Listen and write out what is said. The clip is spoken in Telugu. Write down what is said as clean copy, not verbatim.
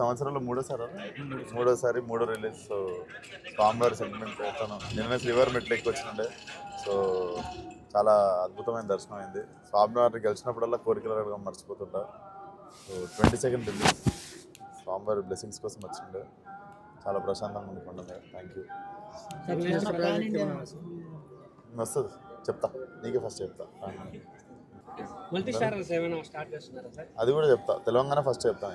సంవత్సరంలో మూడోసారి మూడో రిలీజ్. సో స్వామివారి సెంటిమెంట్ తను నిన్న శ్రీవారి మెట్లు ఎక్కువ వచ్చినండే. సో చాలా అద్భుతమైన దర్శనం అయింది. స్వామివారిని గెలిచినప్పుడల్లా కోరికలు అడగడం మర్చిపోతుంటా. సో 22nd రిలీజ్ స్వామివారి బ్లెస్సింగ్స్ కోసం వచ్చిండే. చాలా ప్రశాంతంగా ఉండిపోండి. Thank you. వస్తుంది చెప్తా, నీకే ఫస్ట్ చెప్తా. మల్టీ స్టారర్స్ ఏమైనా స్టార్ట్ చేస్తున్నారా సార్? అది కూడా చెప్తా, తెలంగాణ ఫస్ట్ చెప్తా.